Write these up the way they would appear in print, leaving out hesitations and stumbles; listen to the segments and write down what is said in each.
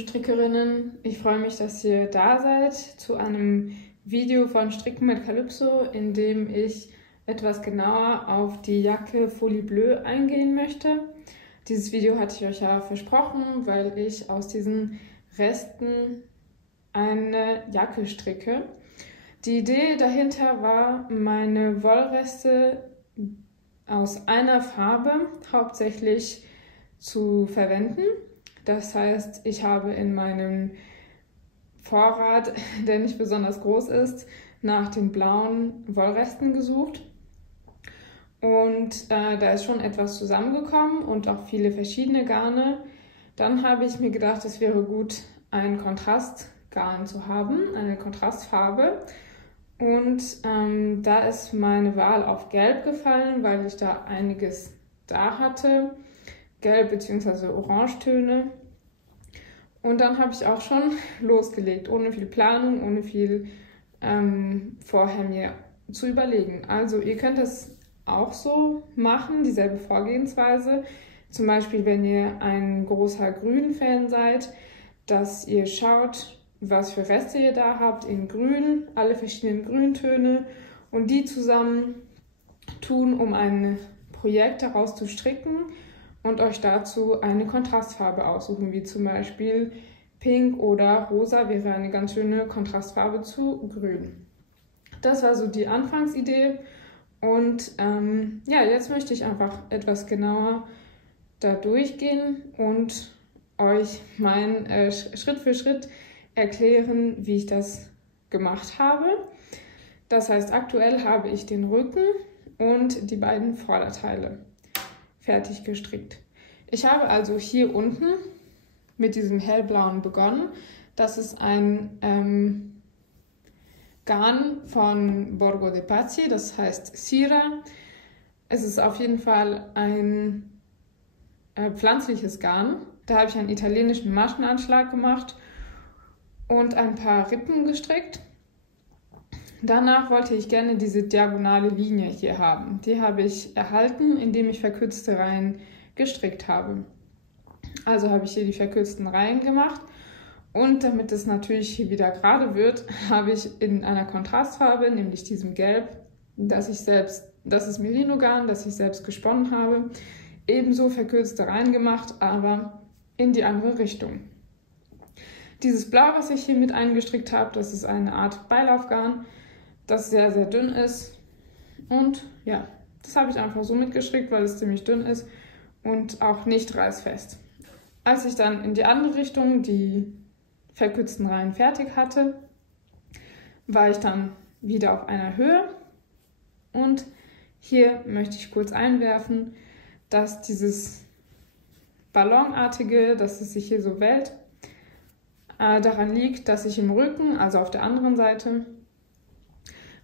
lieben Strickerinnen, ich freue mich, dass ihr da seid zu einem Video von Stricken mit Calypso, in dem ich etwas genauer auf die Jacke Folie Bleu eingehen möchte. Dieses Video hatte ich euch ja versprochen, weil ich aus diesen Resten eine Jacke stricke. Die Idee dahinter war, meine Wollreste aus einer Farbe hauptsächlich zu verwenden. Das heißt, ich habe in meinem Vorrat, der nicht besonders groß ist, nach den blauen Wollresten gesucht. Und da ist schon etwas zusammengekommen und auch viele verschiedene Garne. Dann habe ich mir gedacht, es wäre gut, ein Kontrastgarn zu haben, eine Kontrastfarbe. Und da ist meine Wahl auf Gelb gefallen, weil ich da einiges da hatte. Gelb bzw. Orangetöne. Und dann habe ich auch schon losgelegt, ohne viel Planung, ohne viel vorher mir zu überlegen. Also ihr könnt es auch so machen, dieselbe Vorgehensweise. Zum Beispiel, wenn ihr ein großer Grün-Fan seid, dass ihr schaut, was für Reste ihr da habt in Grün, alle verschiedenen Grüntöne und die zusammen tun, um ein Projekt daraus zu stricken und euch dazu eine Kontrastfarbe aussuchen, wie zum Beispiel Pink oder Rosa wäre eine ganz schöne Kontrastfarbe zu Grün. Das war so die Anfangsidee und ja, jetzt möchte ich einfach etwas genauer da durchgehen und euch Schritt für Schritt erklären, wie ich das gemacht habe. Das heißt, aktuell habe ich den Rücken und die beiden Vorderteile fertig gestrickt. Ich habe also hier unten mit diesem hellblauen begonnen. Das ist ein Garn von Borgo de Pazzi, das heißt Sira. Es ist auf jeden Fall ein pflanzliches Garn. Da habe ich einen italienischen Maschenanschlag gemacht und ein paar Rippen gestrickt. Danach wollte ich gerne diese diagonale Linie hier haben. Die habe ich erhalten, indem ich verkürzte Reihen gestrickt habe. Also habe ich hier die verkürzten Reihen gemacht und damit es natürlich hier wieder gerade wird, habe ich in einer Kontrastfarbe, nämlich diesem Gelb, das ist Merino-Garn, das ich selbst gesponnen habe, ebenso verkürzte Reihen gemacht, aber in die andere Richtung. Dieses Blau, was ich hier mit eingestrickt habe, das ist eine Art Beilaufgarn, das sehr, sehr dünn ist. Und ja, das habe ich einfach so mitgestrickt, weil es ziemlich dünn ist und auch nicht reißfest. Als ich dann in die andere Richtung die verkürzten Reihen fertig hatte, war ich dann wieder auf einer Höhe. Und hier möchte ich kurz einwerfen, dass dieses Ballonartige, dass es sich hier so wellt, daran liegt, dass ich im Rücken, also auf der anderen Seite,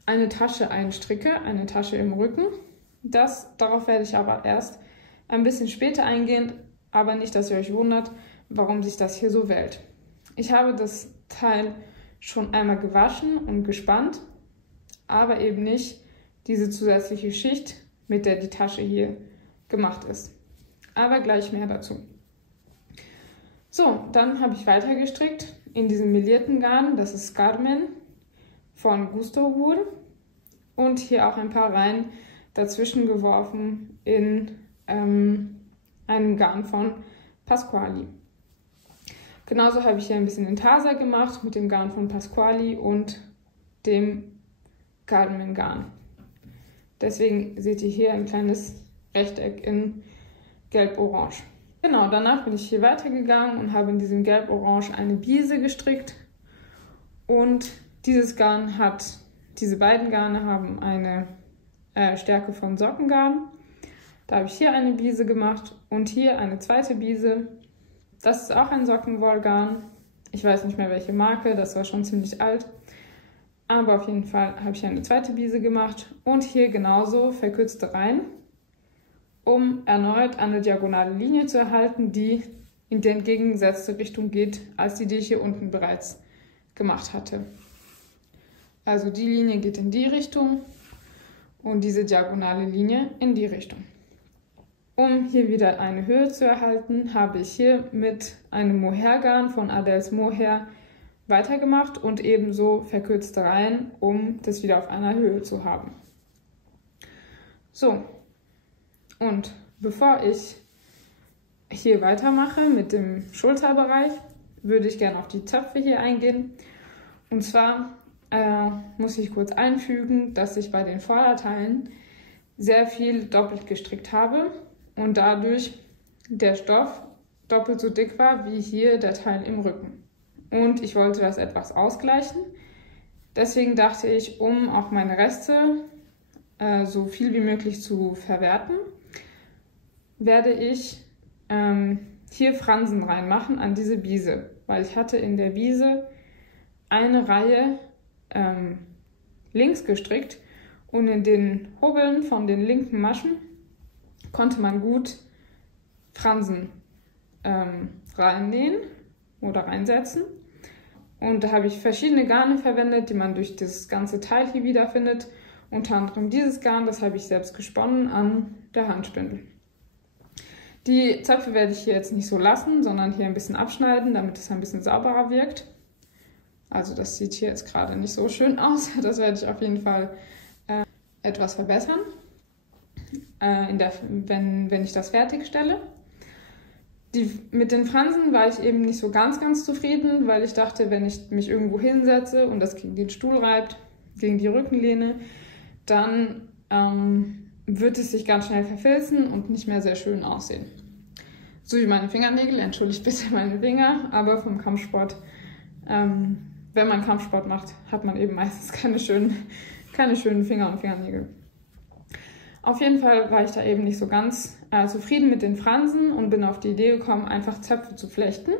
eine Tasche einstricke, eine Tasche im Rücken. Darauf werde ich aber erst ein bisschen später eingehen, aber nicht, dass ihr euch wundert, warum sich das hier so wellt. Ich habe das Teil schon einmal gewaschen und gespannt, aber eben nicht diese zusätzliche Schicht, mit der die Tasche hier gemacht ist. Aber gleich mehr dazu. So, dann habe ich weiter gestrickt in diesem melierten Garn, das ist Carmen von Gusto Wool und hier auch ein paar Reihen dazwischen geworfen in einem Garn von Pasquali. Genauso habe ich hier ein bisschen in Taser gemacht mit dem Garn von Pasquali und dem Carmen Garn. Deswegen seht ihr hier ein kleines Rechteck in Gelb-Orange. Genau, danach bin ich hier weitergegangen und habe in diesem Gelb-Orange eine Biese gestrickt. Und diese beiden Garne haben eine Stärke von Sockengarn. Da habe ich hier eine Biese gemacht und hier eine zweite Biese. Das ist auch ein Sockenwollgarn. Ich weiß nicht mehr welche Marke, das war schon ziemlich alt. Aber auf jeden Fall habe ich eine zweite Biese gemacht und hier genauso verkürzte Reihen, um erneut eine diagonale Linie zu erhalten, die in die entgegengesetzte Richtung geht, als die ich hier unten bereits gemacht hatte. Also die Linie geht in die Richtung und diese diagonale Linie in die Richtung. Um hier wieder eine Höhe zu erhalten, habe ich hier mit einem Mohair-Garn von Adels Mohair weitergemacht und ebenso verkürzte Reihen, um das wieder auf einer Höhe zu haben. So, und bevor ich hier weitermache mit dem Schulterbereich, würde ich gerne auf die Zöpfe hier eingehen. Und zwar muss ich kurz einfügen, dass ich bei den Vorderteilen sehr viel doppelt gestrickt habe und dadurch der Stoff doppelt so dick war wie hier der Teil im Rücken. Und ich wollte das etwas ausgleichen. Deswegen dachte ich, um auch meine Reste so viel wie möglich zu verwerten, werde ich hier Fransen reinmachen an diese Biese. Weil ich hatte in der Biese eine Reihe links gestrickt und in den Hubbeln von den linken Maschen konnte man gut Fransen reinnähen oder reinsetzen. Und da habe ich verschiedene Garne verwendet, die man durch das ganze Teil hier wiederfindet. Unter anderem dieses Garn, das habe ich selbst gesponnen an der Handspindel. Die Zöpfe werde ich hier jetzt nicht so lassen, sondern hier ein bisschen abschneiden, damit es ein bisschen sauberer wirkt. Also das sieht hier jetzt gerade nicht so schön aus. Das werde ich auf jeden Fall etwas verbessern, wenn ich das fertigstelle. Mit den Fransen war ich eben nicht so ganz zufrieden, weil ich dachte, wenn ich mich irgendwo hinsetze und das gegen den Stuhl reibt, gegen die Rückenlehne, dann wird es sich ganz schnell verfilzen und nicht mehr sehr schön aussehen. So wie meine Fingernägel, entschuldigt bitte meine Finger, aber vom Kampfsport, wenn man Kampfsport macht, hat man eben meistens keine schönen Finger und Fingernägel. Auf jeden Fall war ich da eben nicht so ganz zufrieden mit den Fransen und bin auf die Idee gekommen, einfach Zöpfe zu flechten.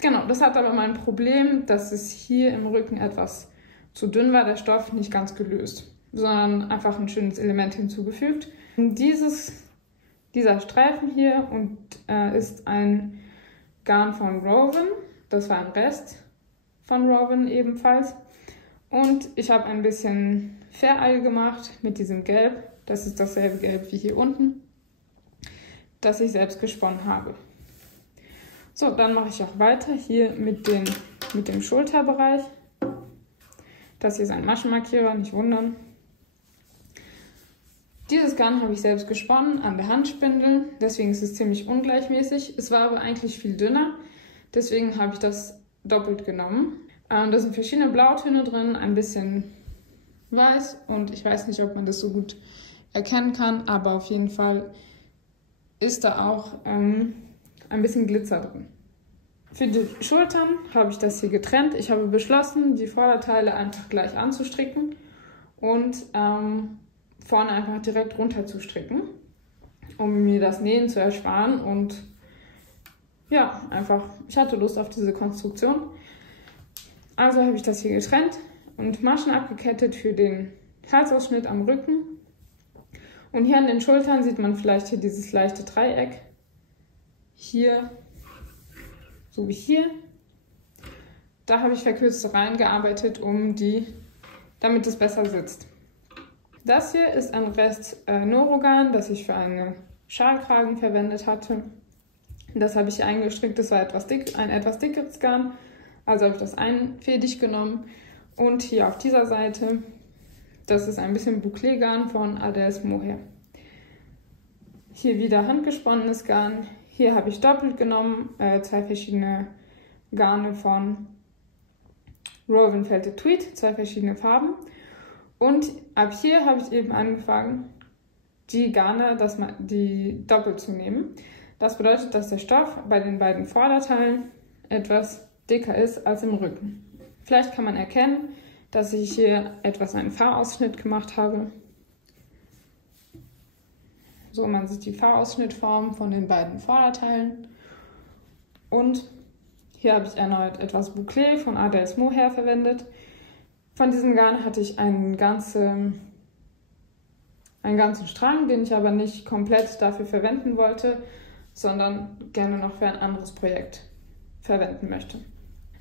Genau, das hat aber mein Problem, dass es hier im Rücken etwas zu dünn war, der Stoff nicht ganz gelöst, sondern einfach ein schönes Element hinzugefügt. Dieser Streifen hier ist ein Garn von Rowan, das war ein Rest von Rowan ebenfalls. Und ich habe ein bisschen Fair Isle gemacht mit diesem Gelb. Das ist dasselbe Gelb wie hier unten, das ich selbst gesponnen habe. So, dann mache ich auch weiter hier mit dem Schulterbereich. Das hier ist ein Maschenmarkierer, nicht wundern. Dieses Garn habe ich selbst gesponnen an der Handspindel, deswegen ist es ziemlich ungleichmäßig. Es war aber eigentlich viel dünner, deswegen habe ich das doppelt genommen. Da sind verschiedene Blautöne drin, ein bisschen weiß und ich weiß nicht, ob man das so gut erkennen kann, aber auf jeden Fall ist da auch ein bisschen Glitzer drin. Für die Schultern habe ich das hier getrennt. Ich habe beschlossen, die Vorderteile einfach gleich anzustricken und vorne einfach direkt runter zu stricken, um mir das Nähen zu ersparen. Und ja, ich hatte Lust auf diese Konstruktion. Also habe ich das hier getrennt und Maschen abgekettet für den Halsausschnitt am Rücken. Und hier an den Schultern sieht man vielleicht hier dieses leichte Dreieck. Hier, so wie hier. Da habe ich verkürzte Reihen gearbeitet, damit es besser sitzt. Das hier ist ein Rest Norogarn, das ich für einen Schalkragen verwendet hatte. Das habe ich hier eingestrickt, das war ein etwas dickeres Garn. Also habe ich das einfädig genommen. Und hier auf dieser Seite, das ist ein bisschen Bouclé-Garn von Adels Mohair. Hier wieder handgesponnenes Garn. Hier habe ich doppelt genommen, 2 verschiedene Garne von Rowan Felted Tweed, 2 verschiedene Farben. Und ab hier habe ich eben angefangen, die Garne, die doppelt zu nehmen. Das bedeutet, dass der Stoff bei den beiden Vorderteilen etwas dicker ist als im Rücken. Vielleicht kann man erkennen, dass ich hier etwas einen Fahrausschnitt gemacht habe. So, man sieht die Fahrausschnittform von den beiden Vorderteilen. Und hier habe ich erneut etwas Bouclé von Adels Mohair verwendet. Von diesem Garn hatte ich einen ganzen Strang, den ich aber nicht komplett dafür verwenden wollte, sondern gerne noch für ein anderes Projekt verwenden möchte.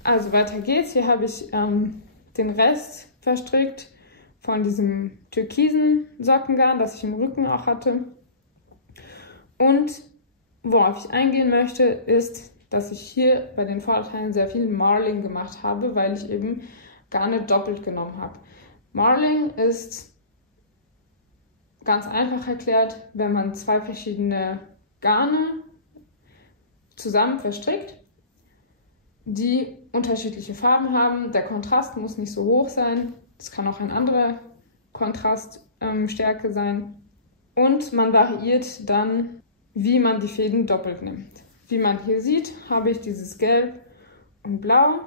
Also weiter geht's. Hier habe ich den Rest verstrickt von diesem türkisen Sockengarn, das ich im Rücken auch hatte. Und worauf ich eingehen möchte, ist, dass ich hier bei den Vorderteilen sehr viel Marling gemacht habe, weil ich eben Garne doppelt genommen habe. Marling ist ganz einfach erklärt, wenn man zwei verschiedene Garne zusammen verstrickt, die unterschiedliche Farben haben. Der Kontrast muss nicht so hoch sein. Es kann auch ein anderer Kontraststärke sein. Und man variiert dann, wie man die Fäden doppelt nimmt. Wie man hier sieht, habe ich dieses Gelb und Blau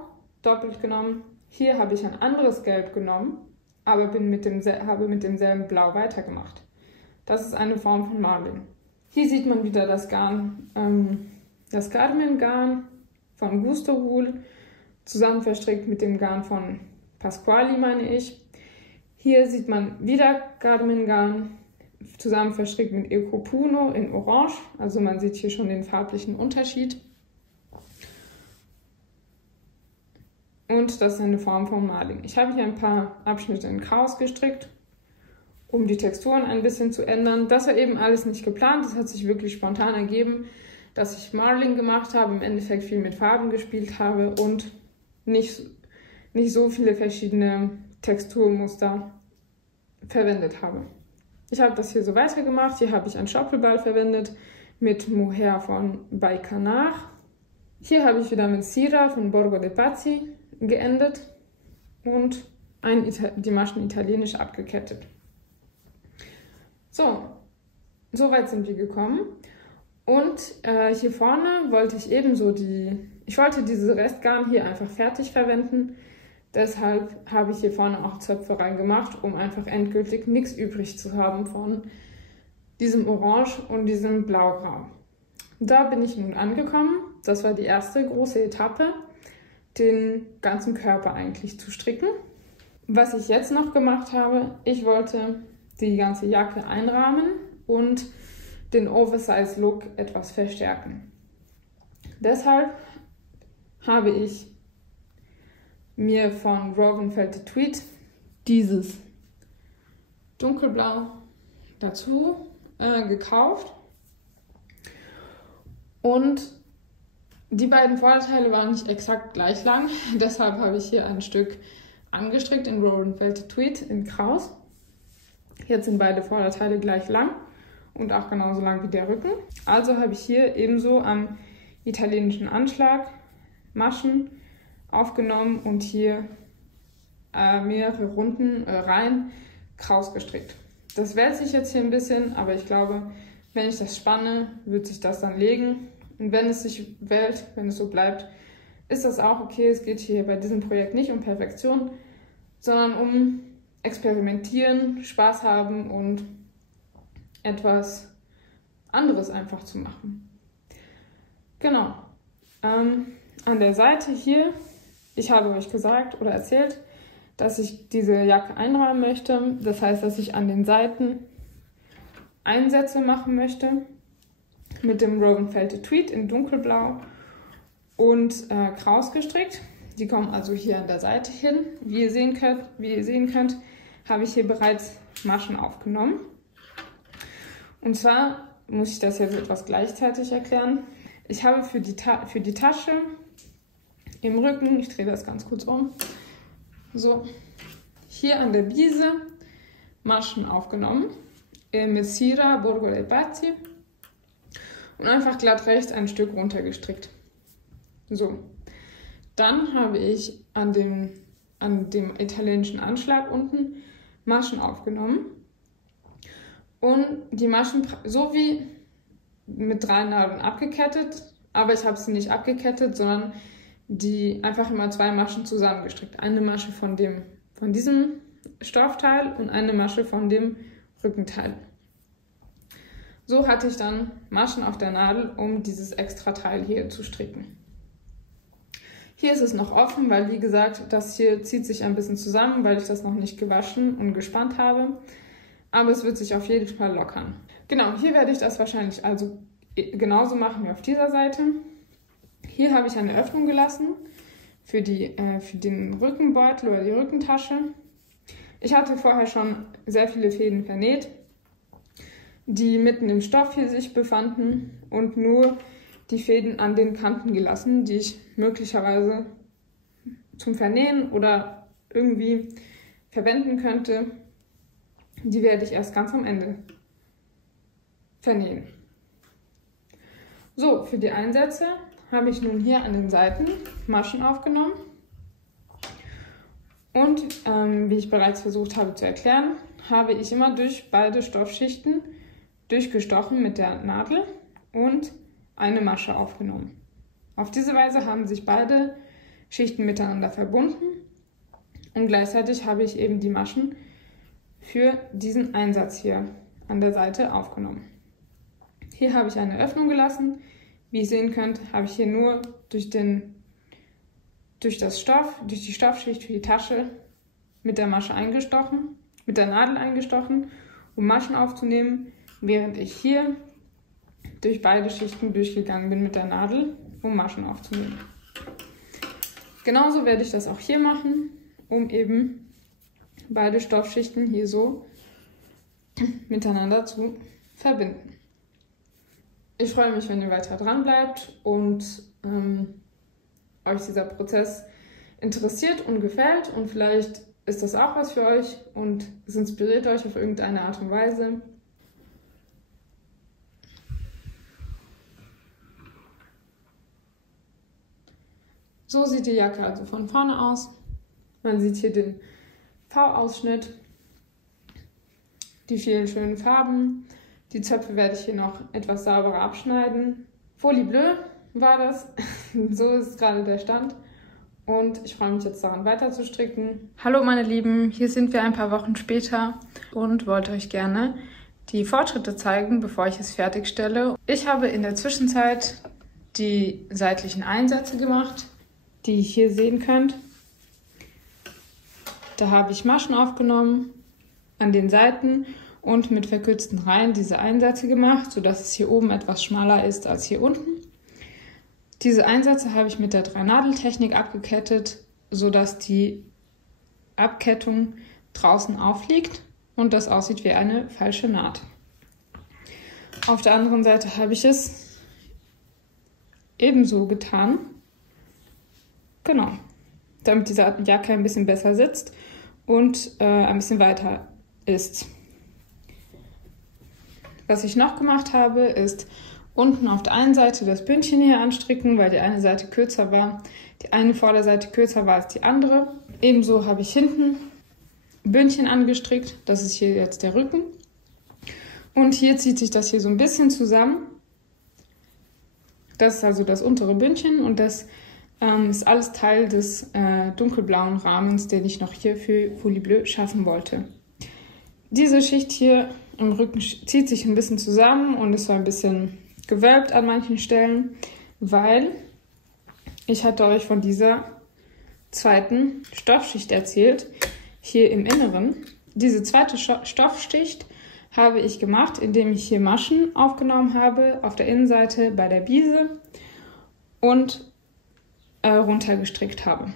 doppelt genommen. Hier habe ich ein anderes Gelb genommen, aber habe mit demselben Blau weitergemacht. Das ist eine Form von Marling. Hier sieht man wieder das Garn, das Cardamom-Garn von Gusto Wool, zusammen verstrickt mit dem Garn von Pasquali, meine ich. Hier sieht man wieder Cardamom-Garn, zusammen verstrickt mit Eco Puno in Orange. Also man sieht hier schon den farblichen Unterschied. Und das ist eine Form von Marling. Ich habe hier ein paar Abschnitte in Kraus gestrickt, um die Texturen ein bisschen zu ändern. Das war eben alles nicht geplant, das hat sich wirklich spontan ergeben, dass ich Marling gemacht habe, im Endeffekt viel mit Farben gespielt habe und nicht so viele verschiedene Texturmuster verwendet habe. Ich habe das hier so weitergemacht. Hier habe ich einen Stoppelball verwendet mit Mohair von Baicanar. Hier habe ich wieder mit Sira von Borgo de Pazzi geendet und die Maschen italienisch abgekettet. So weit sind wir gekommen. Und hier vorne wollte ich ebenso diese Restgarn hier einfach fertig verwenden. Deshalb habe ich hier vorne auch Zöpfe reingemacht, um einfach endgültig nichts übrig zu haben von diesem Orange und diesem Blaugrau. Da bin ich nun angekommen. Das war die erste große Etappe, den ganzen Körper eigentlich zu stricken. Was ich jetzt noch gemacht habe, ich wollte die ganze Jacke einrahmen und den Oversize-Look etwas verstärken. Deshalb habe ich mir von Woven Felted Tweed dieses dunkelblau dazu gekauft. Und die beiden Vorderteile waren nicht exakt gleich lang, deshalb habe ich hier ein Stück angestrickt in Woven Felted Tweed in Kraus. Jetzt sind beide Vorderteile gleich lang und auch genauso lang wie der Rücken. Also habe ich hier ebenso am italienischen Anschlag Maschen aufgenommen und hier mehrere Runden Reihen Kraus gestrickt. Das wälzt sich jetzt hier ein bisschen, aber ich glaube, wenn ich das spanne, wird sich das dann legen. Und wenn es sich wälzt, wenn es so bleibt, ist das auch okay. Es geht hier bei diesem Projekt nicht um Perfektion, sondern um Experimentieren, Spaß haben und etwas anderes einfach zu machen. Genau. An der Seite hier, ich habe euch gesagt oder erzählt, dass ich diese Jacke einrahmen möchte. Das heißt, dass ich an den Seiten Einsätze machen möchte mit dem Woven Felted Tweed in dunkelblau und Kraus gestrickt. Die kommen also hier an der Seite hin. Wie ihr sehen könnt, habe ich hier bereits Maschen aufgenommen. Und zwar muss ich das jetzt etwas gleichzeitig erklären. Ich habe für die Tasche im Rücken, ich drehe das ganz kurz um, so, hier an der Biese Maschen aufgenommen mit Sira Borgo de Pazzi und einfach glatt rechts ein Stück runtergestrickt. So, dann habe ich an dem italienischen Anschlag unten Maschen aufgenommen und die Maschen so wie mit 3 Nadeln abgekettet, aber ich habe sie nicht abgekettet, sondern die einfach immer 2 Maschen zusammengestrickt. Eine Masche von diesem Stoffteil und eine Masche von dem Rückenteil. So hatte ich dann Maschen auf der Nadel, um dieses extra Teil hier zu stricken. Hier ist es noch offen, weil wie gesagt, das hier zieht sich ein bisschen zusammen, weil ich das noch nicht gewaschen und gespannt habe. Aber es wird sich auf jeden Fall lockern. Genau, hier werde ich das wahrscheinlich also genauso machen wie auf dieser Seite. Hier habe ich eine Öffnung gelassen für den Rückenbeutel oder die Rückentasche. Ich hatte vorher schon sehr viele Fäden vernäht. die mitten im Stoff hier sich befanden und nur die Fäden an den Kanten gelassen, die ich möglicherweise zum Vernähen oder irgendwie verwenden könnte. Die werde ich erst ganz am Ende vernähen. So, für die Einsätze habe ich nun hier an den Seiten Maschen aufgenommen und wie ich bereits versucht habe zu erklären, habe ich immer durch beide Stoffschichten durchgestochen mit der Nadel und eine Masche aufgenommen. Auf diese Weise haben sich beide Schichten miteinander verbunden und gleichzeitig habe ich eben die Maschen für diesen Einsatz hier an der Seite aufgenommen. Hier habe ich eine Öffnung gelassen. Wie ihr sehen könnt, habe ich hier nur durch die Stoffschicht für die Tasche mit der Masche eingestochen, mit der Nadel eingestochen, um Maschen aufzunehmen, während ich hier durch beide Schichten durchgegangen bin mit der Nadel, um Maschen aufzunehmen. Genauso werde ich das auch hier machen, um eben beide Stoffschichten hier so miteinander zu verbinden. Ich freue mich, wenn ihr weiter dran bleibt und euch dieser Prozess interessiert und gefällt und vielleicht ist das auch was für euch und es inspiriert euch auf irgendeine Art und Weise. So sieht die Jacke also von vorne aus. Man sieht hier den V-Ausschnitt, die vielen schönen Farben. Die Zöpfe werde ich hier noch etwas sauberer abschneiden. Folie Bleu war das. So ist gerade der Stand. Und ich freue mich jetzt daran weiter zu stricken. Hallo meine Lieben, hier sind wir ein paar Wochen später und wollte euch gerne die Fortschritte zeigen, bevor ich es fertigstelle. Ich habe in der Zwischenzeit die seitlichen Einsätze gemacht, die ihr hier sehen könnt. Da habe ich Maschen aufgenommen an den Seiten und mit verkürzten Reihen diese Einsätze gemacht, sodass es hier oben etwas schmaler ist als hier unten. Diese Einsätze habe ich mit der 3-Nadel-Technik abgekettet, sodass die Abkettung draußen aufliegt und das aussieht wie eine falsche Naht. Auf der anderen Seite habe ich es ebenso getan. Genau, damit diese Jacke ein bisschen besser sitzt und ein bisschen weiter ist. Was ich noch gemacht habe, ist unten auf der einen Seite das Bündchen hier anstricken, weil die eine Seite kürzer war. Die eine Vorderseite kürzer war als die andere. Ebenso habe ich hinten Bündchen angestrickt. Das ist hier jetzt der Rücken. Und hier zieht sich das hier so ein bisschen zusammen. Das ist also das untere Bündchen und das ist alles Teil des dunkelblauen Rahmens, den ich noch hier für Folie Bleu schaffen wollte. Diese Schicht hier im Rücken zieht sich ein bisschen zusammen und ist so ein bisschen gewölbt an manchen Stellen, weil ich hatte euch von dieser zweiten Stoffschicht erzählt, hier im Inneren. Diese zweite Stoffschicht habe ich gemacht, indem ich hier Maschen aufgenommen habe, auf der Innenseite bei der Biese und runtergestrickt habe.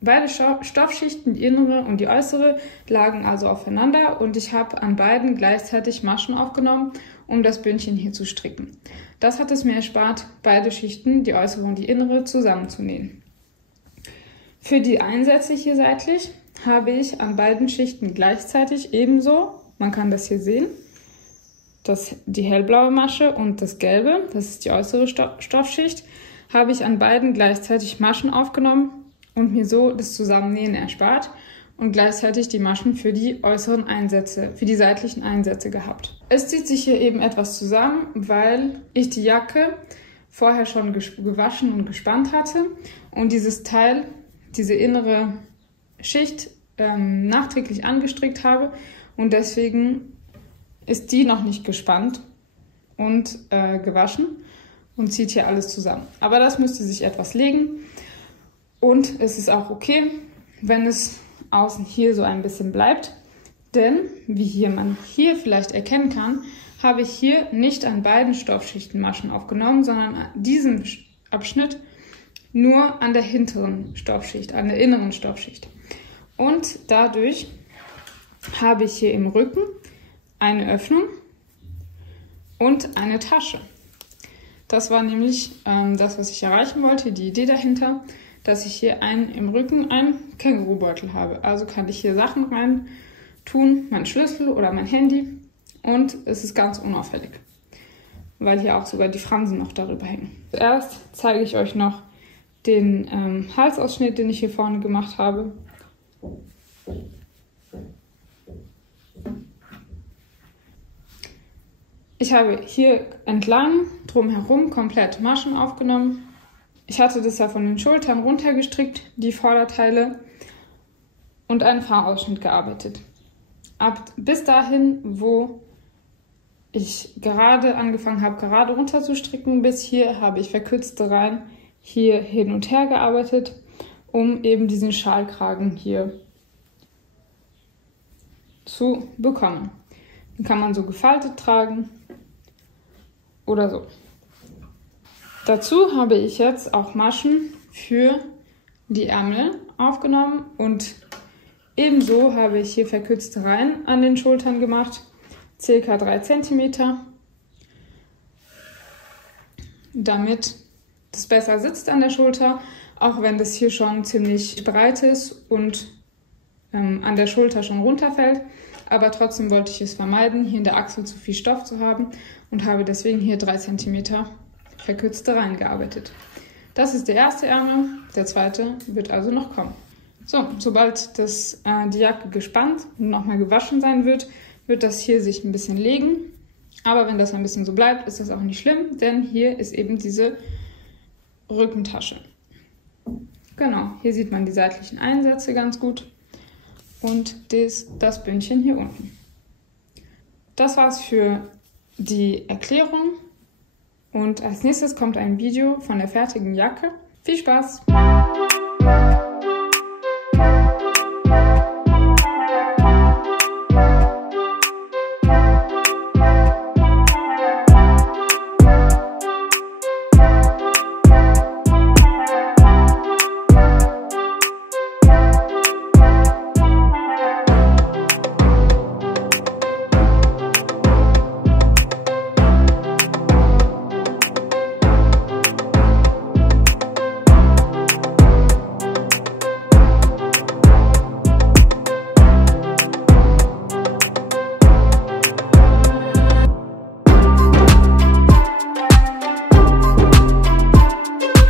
Beide Stoffschichten, die innere und die äußere, lagen also aufeinander und ich habe an beiden gleichzeitig Maschen aufgenommen, um das Bündchen hier zu stricken. Das hat es mir erspart, beide Schichten, die äußere und die innere, zusammenzunähen. Für die Einsätze hier seitlich habe ich an beiden Schichten gleichzeitig ebenso, man kann das hier sehen, die hellblaue Masche und das gelbe, das ist die äußere Stoffschicht, habe ich an beiden gleichzeitig Maschen aufgenommen und mir so das Zusammennähen erspart und gleichzeitig die Maschen für die äußeren Einsätze, für die seitlichen Einsätze gehabt. Es zieht sich hier eben etwas zusammen, weil ich die Jacke vorher schon gewaschen und gespannt hatte und dieses Teil, diese innere Schicht nachträglich angestrickt habe und deswegen ist die noch nicht gespannt und gewaschen und zieht hier alles zusammen. Aber das müsste sich etwas legen und es ist auch okay, wenn es außen hier so ein bisschen bleibt, denn wie man hier vielleicht erkennen kann, habe ich hier nicht an beiden Stoffschichten Maschen aufgenommen, sondern an diesem Abschnitt nur an der hinteren Stoffschicht, an der inneren Stoffschicht. Und dadurch habe ich hier im Rücken eine Öffnung und eine Tasche. Das war nämlich das, was ich erreichen wollte, die Idee dahinter, dass ich hier im Rücken einen Kängurubeutel habe. Also kann ich hier Sachen rein tun, mein Schlüssel oder mein Handy, und es ist ganz unauffällig, weil hier auch sogar die Fransen noch darüber hängen. Zuerst zeige ich euch noch den Halsausschnitt, den ich hier vorne gemacht habe. Ich habe hier entlang, drumherum, komplett Maschen aufgenommen. Ich hatte das ja von den Schultern runtergestrickt, die Vorderteile, und einen Fahrausschnitt gearbeitet. Bis dahin, wo ich gerade angefangen habe, gerade runter zu stricken, bis hier habe ich verkürzte Reihen hier hin und her gearbeitet, um eben diesen Schalkragen hier zu bekommen. Den kann man so gefaltet tragen oder so. Dazu habe ich jetzt auch Maschen für die Ärmel aufgenommen und ebenso habe ich hier verkürzte Reihen an den Schultern gemacht, ca. 3 cm, damit das besser sitzt an der Schulter, auch wenn das hier schon ziemlich breit ist und an der Schulter schon runterfällt. Aber trotzdem wollte ich es vermeiden, hier in der Achsel zu viel Stoff zu haben und habe deswegen hier 3 cm verkürzte Reihen gearbeitet. Das ist der erste Ärmel, der zweite wird also noch kommen. So, sobald die Jacke gespannt und nochmal gewaschen sein wird, wird das hier sich ein bisschen legen. Aber wenn das ein bisschen so bleibt, ist das auch nicht schlimm, denn hier ist eben diese Rückentasche. Genau, hier sieht man die seitlichen Einsätze ganz gut und das Bündchen hier unten. Das war's für die Erklärung und als nächstes kommt ein Video von der fertigen Jacke. Viel Spaß!